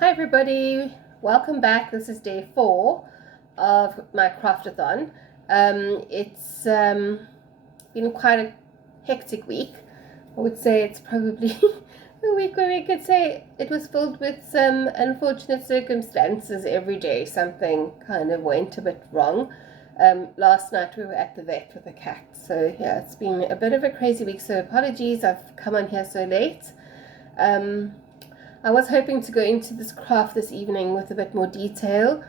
Hi everybody, welcome back. This is day 4 of my Craftathon. It's been quite a hectic week. I would say it's probably a week where we could say it was filled with some unfortunate circumstances every day. Something kind of went a bit wrong. Last night we were at the vet with a cat. So yeah, it's been a bit of a crazy week. So apologies, I've come on here so late. I was hoping to go into this craft this evening with a bit more detail,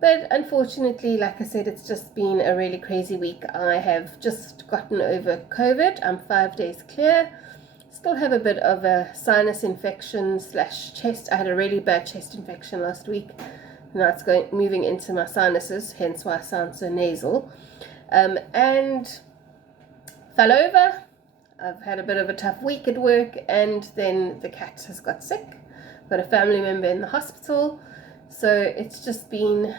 but unfortunately, like I said, it's just been a really crazy week. I have just gotten over COVID. I'm 5 days clear. Still have a bit of a sinus infection / chest. I had a really bad chest infection last week. Now it's moving into my sinuses, hence why I sound so nasal. And fell over. I've had a bit of a tough week at work, and then the cat has got sick. Got a family member in the hospital, so it's just been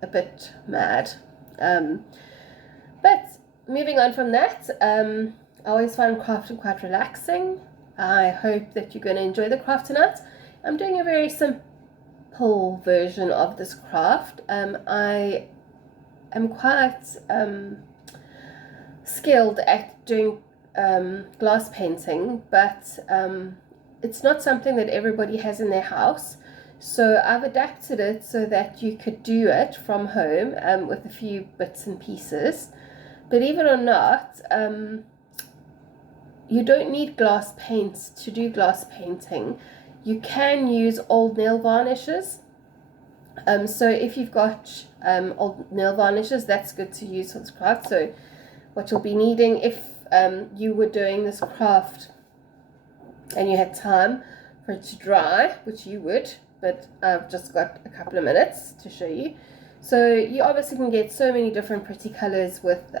a bit mad. But moving on from that, I always find crafting quite relaxing. I hope that you're going to enjoy the craft tonight. I'm doing a very simple version of this craft. I am quite skilled at doing glass painting, but it's not something that everybody has in their house, so I've adapted it so that you could do it from home with a few bits and pieces. Believe it or not, you don't need glass paints to do glass painting. You can use old nail varnishes. So if you've got old nail varnishes, that's good to use for this craft. So what you'll be needing, if you were doing this craft and you had time for it to dry, which you would, but I've just got a couple of minutes to show you. So you obviously can get so many different pretty colors with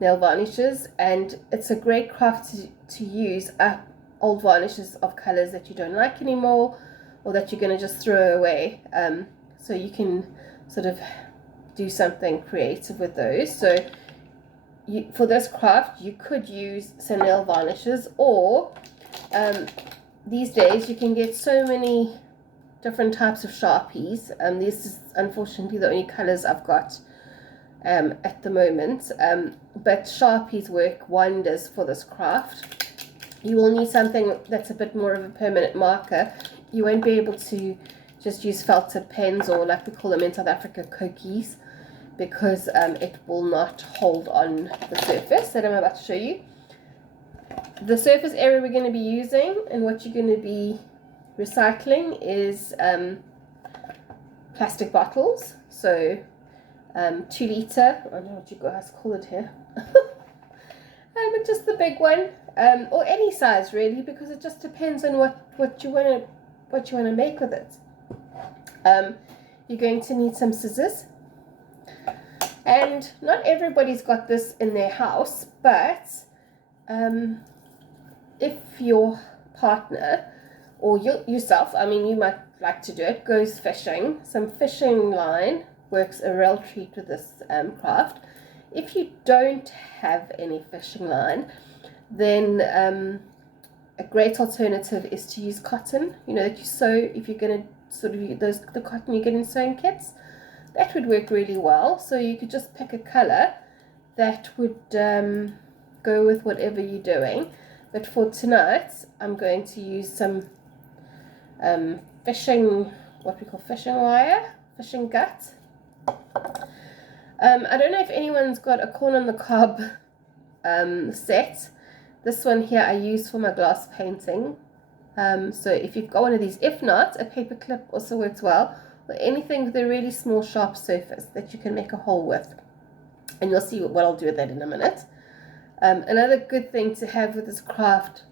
nail varnishes, and it's a great craft to use up old varnishes of colors that you don't like anymore, or that you're going to just throw away. So you can sort of do something creative with those. So for this craft, you could use some nail varnishes, or these days you can get so many different types of Sharpies. This is unfortunately the only colors I've got at the moment, but Sharpies work wonders for this craft. You will need something that's a bit more of a permanent marker. You won't be able to just use felt tip pens, or like we call them in South Africa, kokies, because it will not hold on the surface that I'm about to show you. The surface area we're going to be using and what you're going to be recycling is plastic bottles. So 2 liter, I don't know what you guys call it here, but just the big one, or any size really, because it just depends on what you want to make with it. You're going to need some scissors. And not everybody's got this in their house, but if your partner or yourself, I mean, you might like to do it, goes fishing, some fishing line works a real treat with this craft. If you don't have any fishing line, then a great alternative is to use cotton, that you sew. If you're going to sort of use the cotton you get in sewing kits, that would work really well. So you could just pick a color that would go with whatever you're doing. But for tonight, I'm going to use some fishing, what we call fishing wire, fishing gut. I don't know if anyone's got a corn on the cob set. This one here I use for my glass painting. So if you've got one of these, if not, a paper clip also works well, or anything with a really small sharp surface that you can make a hole with. And you'll see what I'll do with that in a minute. Another good thing to have with this craft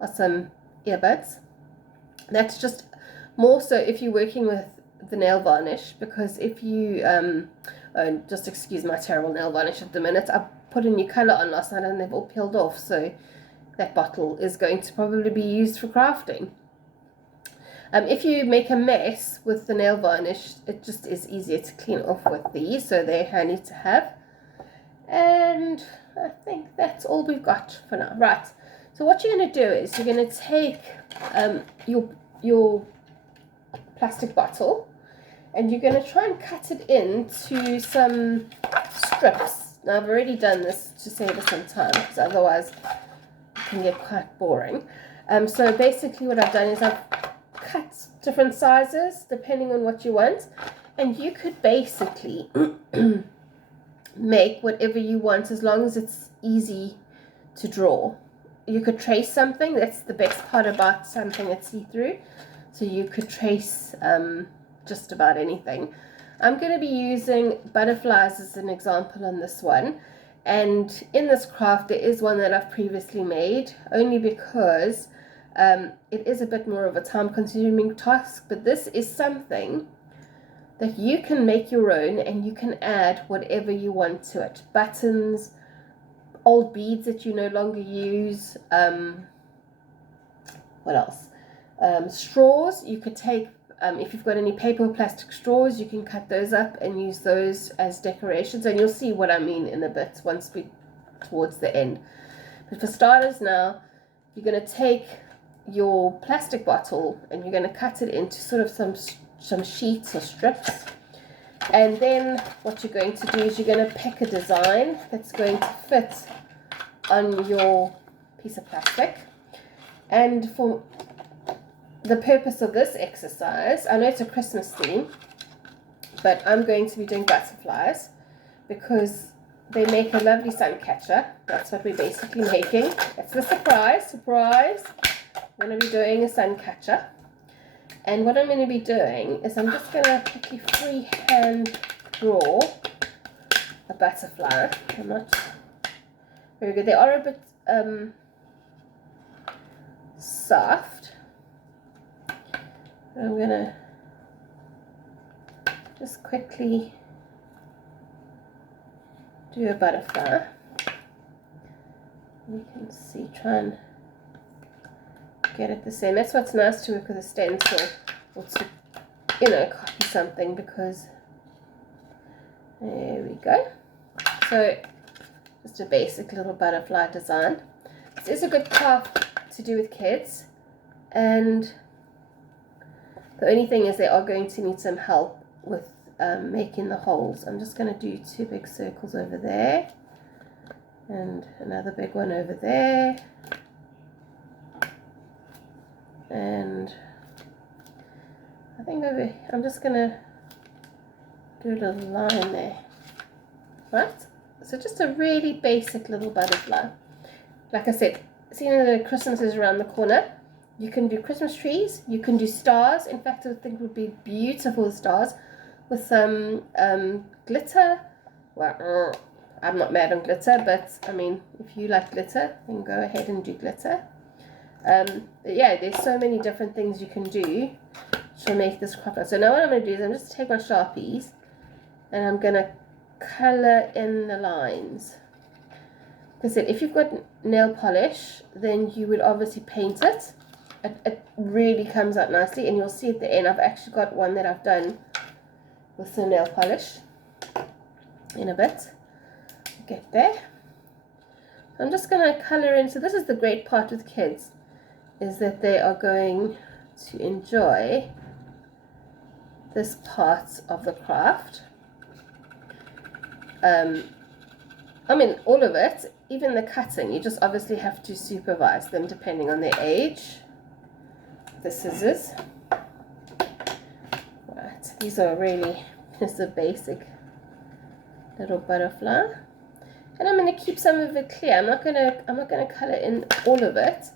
are some earbuds. That's just more so if you're working with the nail varnish, because if you just excuse my terrible nail varnish at the minute, I put a new color on last night and they've all peeled off, so that bottle is going to probably be used for crafting. If you make a mess with the nail varnish, it just is easier to clean off with these, so they're handy to have. And I think that's all we've got for now. Right, so what you're going to do is you're going to take your plastic bottle, and you're going to try and cut it into some strips. Now, I've already done this to save us some time, because otherwise it can get quite boring. So basically what I've done is I've cut different sizes depending on what you want, and you could basically make whatever you want as long as it's easy to draw. You could trace something. That's the best part about something that's see-through. So you could trace just about anything. I'm going to be using butterflies as an example on this one, and in this craft there is one that I've previously made, only because it is a bit more of a time-consuming task, but this is something that you can make your own, and you can add whatever you want to it. Buttons, old beads that you no longer use, what else? Straws. You could take, if you've got any paper or plastic straws, you can cut those up and use those as decorations, and you'll see what I mean in a bit once we towards the end. But for starters now, you're going to take your plastic bottle and you're going to cut it into sort of some sheets or strips, and then what you're going to do is you're going to pick a design that's going to fit on your piece of plastic. And for the purpose of this exercise, I know it's a Christmas theme, but I'm going to be doing butterflies because they make a lovely sun catcher. That's what we're basically making. That's the surprise. I'm going to be doing a sun catcher. And what I'm going to be doing is I'm just going to quickly freehand draw a butterfly. I'm not very good. They are a bit soft. I'm going to just quickly do a butterfly. You can see, try and get it the same. That's what's nice to work with a stencil, or to, copy something, because there we go. So just a basic little butterfly design. This is a good craft to do with kids, and the only thing is they are going to need some help with making the holes. I'm just going to do 2 big circles over there and another big one over there, and I think I'm just going to do a little line there, right? So just a really basic little butterfly. Like I said, seeing that Christmas is around the corner, you can do Christmas trees, you can do stars. In fact, I think it would be beautiful stars with some glitter. Well, I'm not mad on glitter, but I mean, if you like glitter, then go ahead and do glitter. Yeah, there's so many different things you can do to make this crop out. So now what I'm going to do is I'm just take my Sharpies and I'm going to color in the lines. Like I said, if you've got nail polish, then you would obviously paint it. It really comes out nicely, and you'll see at the end, I've actually got one that I've done with some nail polish in a bit. Get there. I'm just going to color in. So this is the great part with kids, is that they are going to enjoy this part of the craft. I mean, all of it, even the cutting, you just obviously have to supervise them depending on their age. The scissors. Right, these are really just a basic little butterfly. And I'm going to keep some of it clear. I'm not going to color in all of it,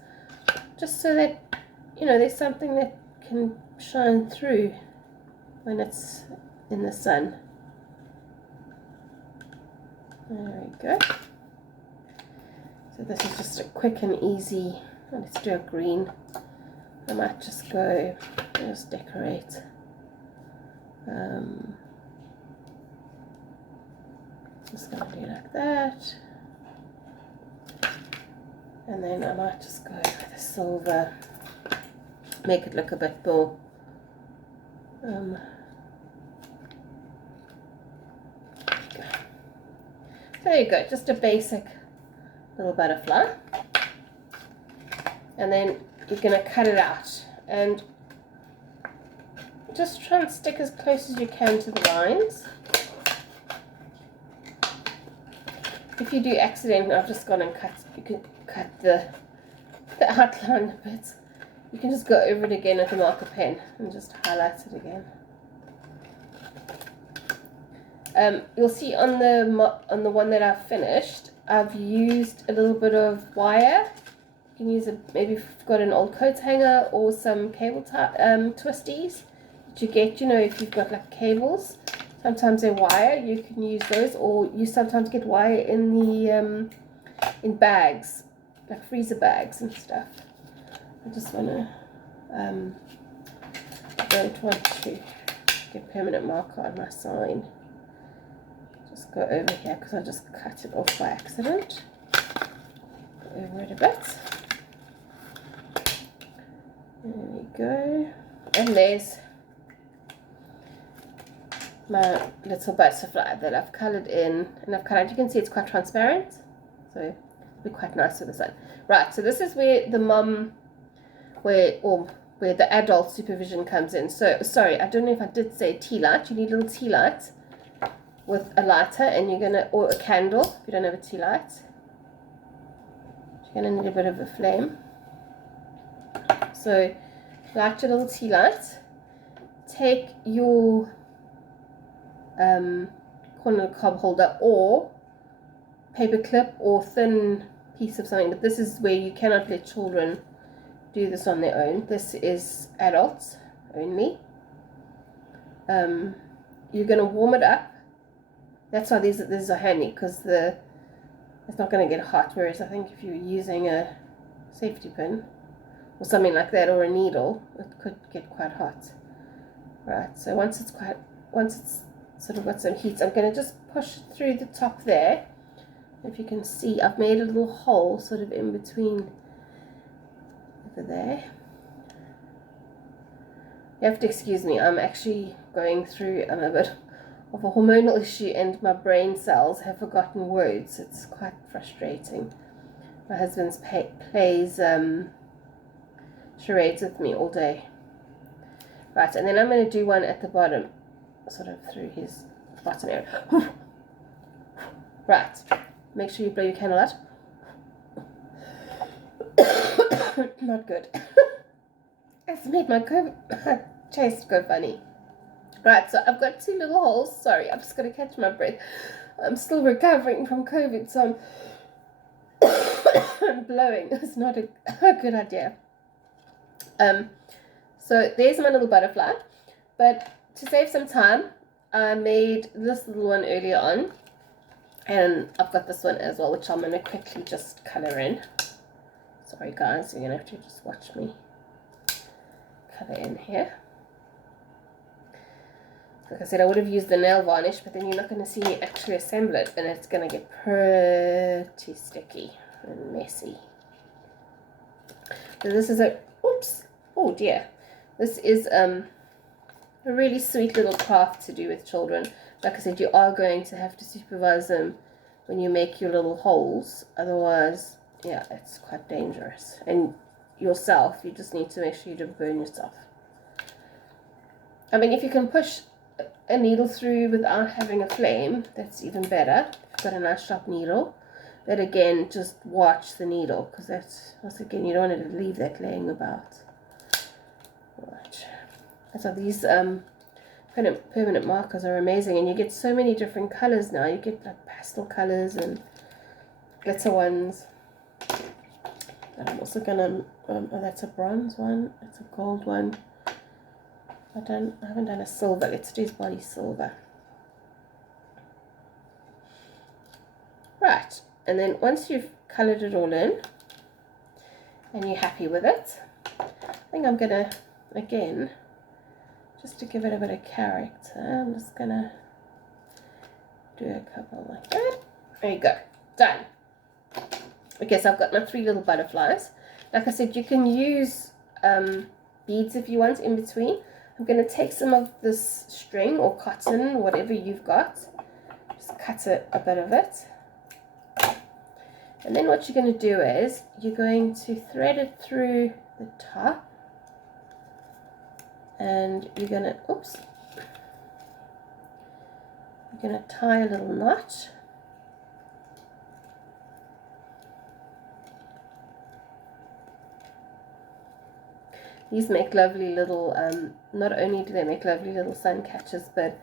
just so that, there's something that can shine through when it's in the sun. There we go. So this is just a quick and easy. Let's do a green. I might just go, just decorate. Just going to do like that. And then I might just go with the silver, make it look a bit more there you go, just a basic little butterfly. And then you're going to cut it out, and just try and stick as close as you can to the lines. If you do accidentally, I've just gone and you can cut the outline a bit. You can just go over it again with a marker pen and just highlight it again. You'll see on the one that I've finished, I've used a little bit of wire. You can use maybe if you've got an old coat hanger or some cable twisties that you get, you know, if you've got like cables. Sometimes they're wire, you can use those, or you sometimes get wire in the in bags, like freezer bags and stuff. I just wanna don't want to get permanent marker on my sign. Just go over here because I just cut it off by accident. Go over it a bit. There we go. And there's my little butterfly that I've coloured in, and I've coloured, you can see it's quite transparent, so it'll be quite nice with the sun. Right, so this is where the mum, where the adult supervision comes in. So, sorry, I don't know if I did say tea light. You need a little tea light with a lighter, and you're gonna, or a candle if you don't have a tea light. You're gonna need a bit of a flame. So, light your little tea light. Take your corner cob holder or paper clip or thin piece of something, but this is where you cannot let children do this on their own. This is adults only. You're going to warm it up. That's why these are handy, because it's not going to get hot, whereas I think if you're using a safety pin or something like that, or a needle, it could get quite hot. Right, so once it's sort of got some heat, I'm going to just push through the top there. If you can see, I've made a little hole sort of in between over there. You have to excuse me, I'm actually going through a bit of a hormonal issue, and my brain cells have forgotten words. It's quite frustrating. My husband plays charades with me all day. Right, and then I'm going to do one at the bottom, sort of through his bottom area. Right, make sure you blow your candle out. Not good. It's made my chest go funny. Right, so I've got two little holes. Sorry, I'm just going to catch my breath. I'm still recovering from COVID, so I'm blowing. It's not a good idea. So there's my little butterfly. But to save some time, I made this little one earlier on. And I've got this one as well, which I'm going to quickly just colour in. Sorry guys, you're going to have to just watch me colour in here. Like I said, I would have used the nail varnish, but then you're not going to see me actually assemble it, and it's going to get pretty sticky and messy. So this is oh dear. This is a really sweet little craft to do with children. Like I said, you are going to have to supervise them when you make your little holes. Otherwise, yeah, it's quite dangerous. And yourself, you just need to make sure you don't burn yourself. I mean, if you can push a needle through without having a flame, that's even better. If you've got a nice sharp needle. But again, just watch the needle, because that's, once again, you don't want to leave that laying about. Right. So these permanent markers are amazing, and you get so many different colors now. You get like pastel colors and glitter ones. And I'm also gonna oh, that's a bronze one, it's a gold one. I haven't done a silver. Let's do his body silver. Right, and then once you've colored it all in and you're happy with it, I think I'm gonna, again, just to give it a bit of character, I'm just gonna do a couple like that. There you go, done. Okay, so I've got my 3 little butterflies. Like I said, you can use beads if you want in between. I'm going to take some of this string or cotton, whatever you've got, just cut a bit of it. And then what you're going to do is you're going to thread it through the top and you're gonna tie a little knot. These make lovely little, not only do they make lovely little sun catchers, but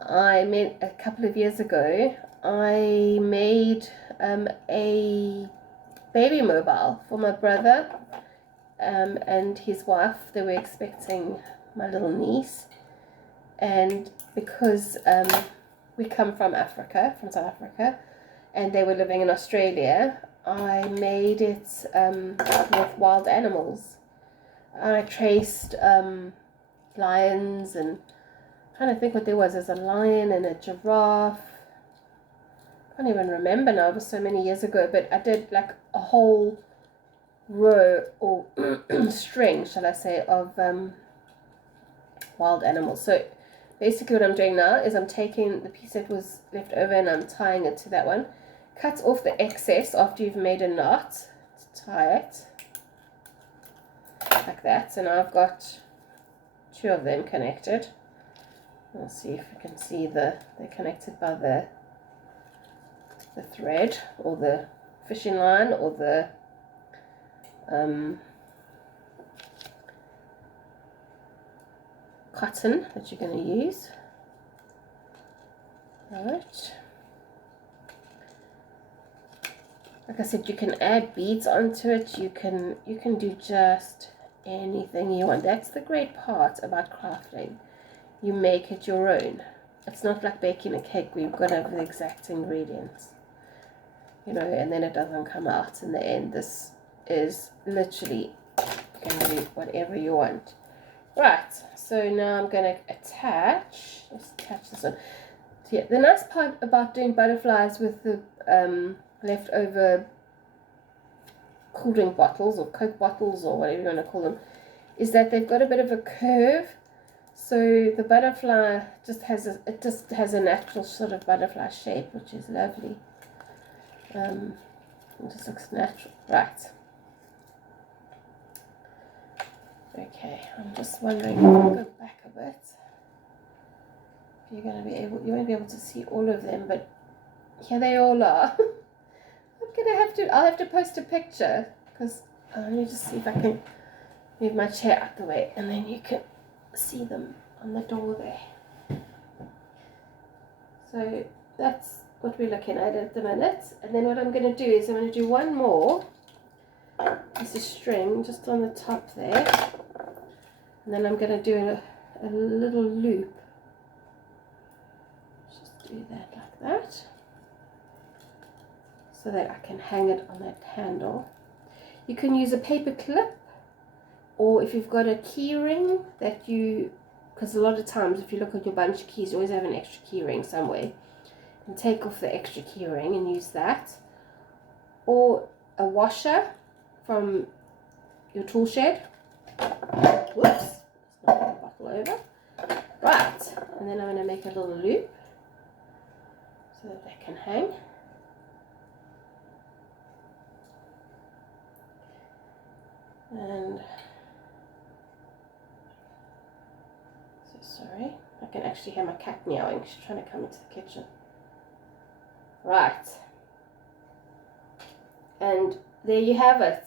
I made a couple of years ago, I made a baby mobile for my brother and his wife. They were expecting my little niece, and because we come from South Africa, and they were living in Australia, I made it with wild animals. I traced lions, and I'm trying to think what there was. There's a lion and a giraffe. I can't even remember now, it was so many years ago, but I did like a whole row or string, shall I say, of wild animals. So basically what I'm doing now is I'm taking the piece that was left over and I'm tying it to that one. Cut off the excess after you've made a knot to tie it. Like that. So now I've got 2 of them connected. Let's see if you can see they're connected by the thread or the fishing line or the cotton that you're going to use. Right. Like I said, you can add beads onto it. You can do just anything you want. That's the great part about crafting. You make it your own. It's not like baking a cake where you've got to have the exact ingredients, you know, and then it doesn't come out in the end. This is literally, you can do whatever you want. Right, so now I'm going to attach this one. So yeah, the nice part about doing butterflies with the leftover cool drink bottles or Coke bottles or whatever you want to call them is that they've got a bit of a curve, so the butterfly just has a natural sort of butterfly shape, which is lovely. It just looks natural. Right, okay, I'm just wondering if I'll go back a bit, if you're going to be able, you won't be able to see all of them, but here they all are. I'll have to post a picture, because let me just see if I can move my chair out the way, and then you can see them on the door there. So that's what we're looking at the minute. And then what I'm going to do is I'm going to do one more piece of string just on the top there, and then I'm going to do a little loop. Just do that like that, so that I can hang it on that handle. You can use a paper clip, or if you've got a key ring that because a lot of times if you look at your bunch of keys, you always have an extra key ring somewhere. You can take off the extra key ring and use that. Or a washer from your tool shed. Whoops, let's knock the bottle over. Right, and then I'm going to make a little loop so that they can hang. And so sorry, I can actually hear my cat meowing. She's trying to come into the kitchen. Right, and there you have it,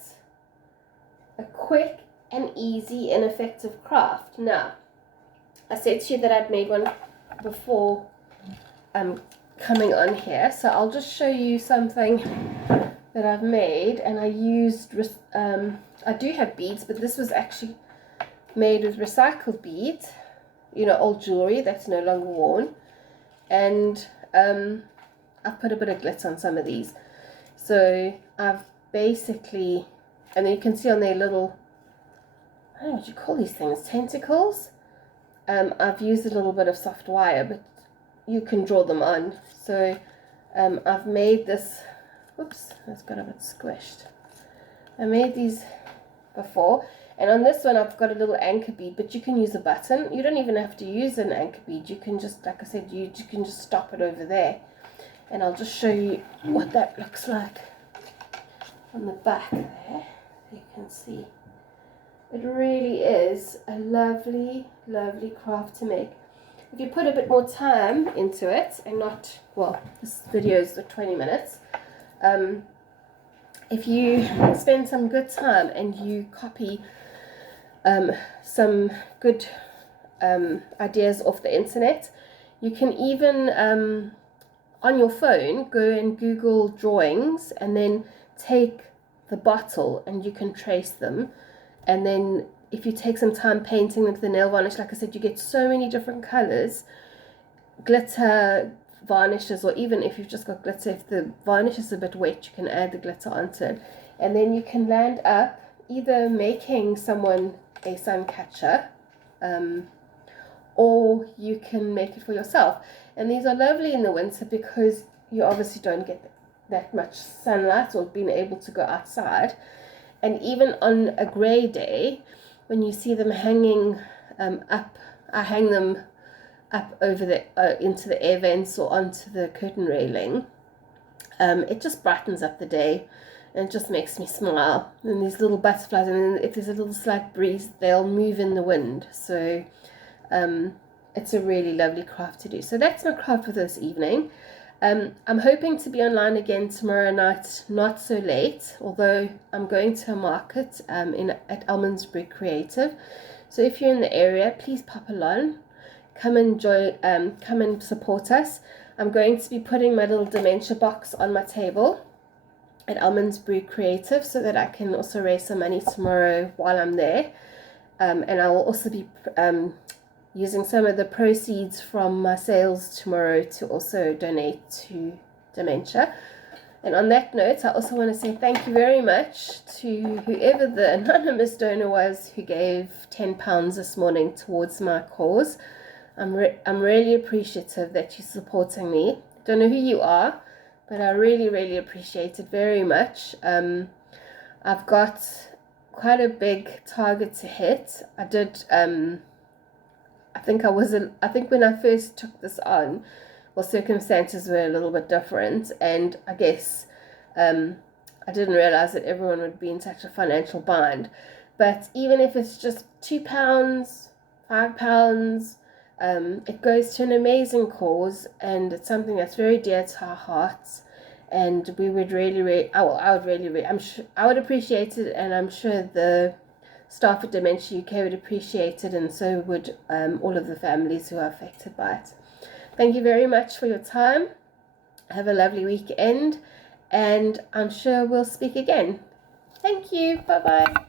a quick and easy and effective craft. Now, I said to you that I'd made one before coming on here, so I'll just show you something that I've made. And I used I do have beads, but this was actually made with recycled beads, you know, old jewelry that's no longer worn, and I've put a bit of glitter on some of these. So I've basically, and then you can see on their little, I don't know what you call these things, tentacles. I've used a little bit of soft wire, but you can draw them on. So I've made this, whoops, that's got a bit squished. I made these before, and on this one I've got a little anchor bead, but you can use a button. You don't even have to use an anchor bead. You can just, like I said, you can just stop it over there, and I'll just show you what that looks like on the back there. You can see it really is a lovely, lovely craft to make. If you put a bit more time into it and not, well, this video is 20 minutes. If you spend some good time and you copy some good ideas off the internet, you can even on your phone go and Google drawings and then take the bottle and you can trace them. And then if you take some time painting with the nail varnish, like I said, you get so many different colors, glitter varnishes, or even if you've just got glitter, if the varnish is a bit wet, you can add the glitter onto it. And then you can land up either making someone a sun catcher, or you can make it for yourself. And these are lovely in the winter because you obviously don't get that much sunlight or being able to go outside. And even on a grey day, when you see them hanging up, I hang them up over the into the air vents or onto the curtain railing. It just brightens up the day and it just makes me smile. And these little butterflies, and then if there's a little slight breeze, they'll move in the wind. So it's a really lovely craft to do. So that's my craft for this evening. I'm hoping to be online again tomorrow night, not so late, although I'm going to a market at Almondsbury Creative. So if you're in the area, please pop along, come and come and support us. I'm going to be putting my little dementia box on my table at Almondsbury Creative so that I can also raise some money tomorrow while I'm there. And I will also be using some of the proceeds from my sales tomorrow to also donate to dementia. And on that note, I also want to say thank you very much to whoever the anonymous donor was who gave £10 this morning towards my cause. I'm really appreciative that you're supporting me. Don't know who you are, but I really, really appreciate it very much. I've got quite a big target to hit. I did I think when I first took this on, well, circumstances were a little bit different, and I guess I didn't realize that everyone would be in such a financial bind. But even if it's just £2, £5, it goes to an amazing cause, and it's something that's very dear to our hearts. And we would really, I would appreciate it, and I'm sure the staff at Dementia UK would appreciate it, and so would all of the families who are affected by it. Thank you very much for your time. Have a lovely weekend, and I'm sure we'll speak again. Thank you. Bye-bye.